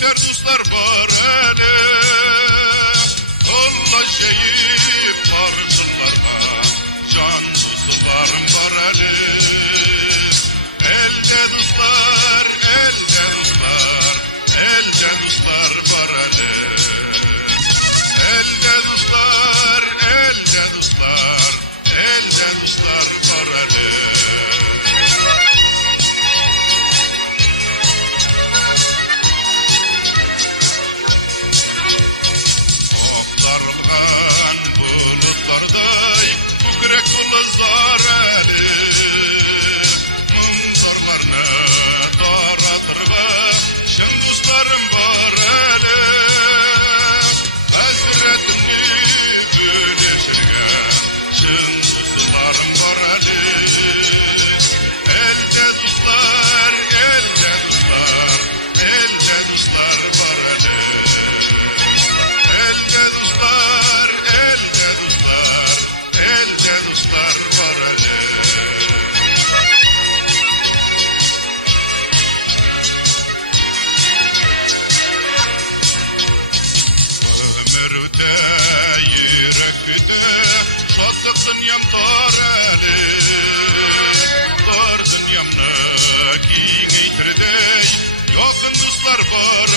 yeter dostlar var hele. Allah şeyip parçalarla can dostlarım var hele. Elde dostlar, elde dostlar, elde dostlar var hele. Elde dostlar, elde dostlar, elde dostlar var hele. Aktarılgan bulutlarday kükrek buluzlar eli. Mumlarlarını daratırga şen dostlarım var eli. Hasretimni bölüşürgen şen dostlarım var eli. Elde dostlar, elde dostlar, elde dostlar var eli. Elde dostlar, elde dostlar, elde dostlar var hele. Ömür öte, yürek büte, şadlık dünyam tar hele. Tar dünyamны kengeytirdey, yakın dostlar var